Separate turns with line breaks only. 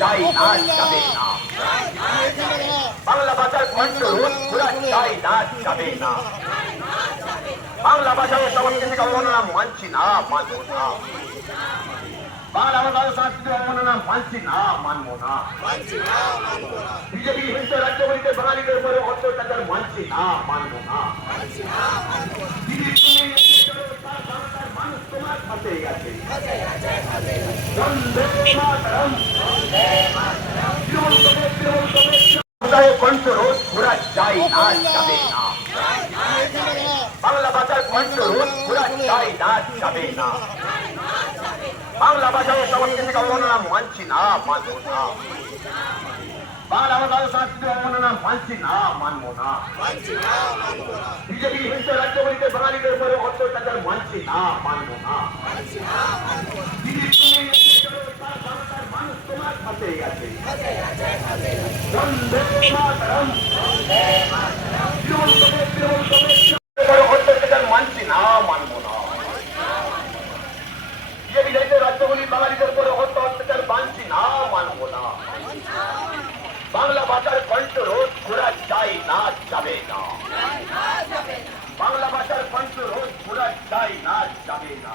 চাই না যাবে না। বাংলা ভাষার কণ্ঠ রোধ করা চাই না। যাবে না বাংলা ভাষায় সংস্কৃতিক অবমাননা মানছি না, মানব না। বাংলা ভাষার সংস্কৃতিক মানুষ তোমার পাশেই আছে বন্দে মাতরম। তৃণমূল কংগ্রেস, তৃণমূল কংগ্রেস, সমুদায় কণ্ঠ রোধ করা যায় না যাবে না বাংলা ভাষার কণ্ঠ রোধ করা যায় না যাবে না বাংলা ভাষায় সংস্কৃতিক অবমাননা মানছি না মানব না বাংলা ভাষার সংস্কৃতিক অবমাননা মানছি না মানব না বিজেপি হিংসা রাজ্যগুলিতে বাঙালিদের উপরে অত্যাচার মানছি না মানব না রাজ্যগুলি বাঙালিদের উপরে হত্যা অত্যাচার মানছি না মানব না বাংলা ভাষার কণ্ঠ রোধ ঘোরা যায় না যাবে না বাংলা ভাষার কণ্ঠ রোধ ঘোরা যায় না, যাবে না।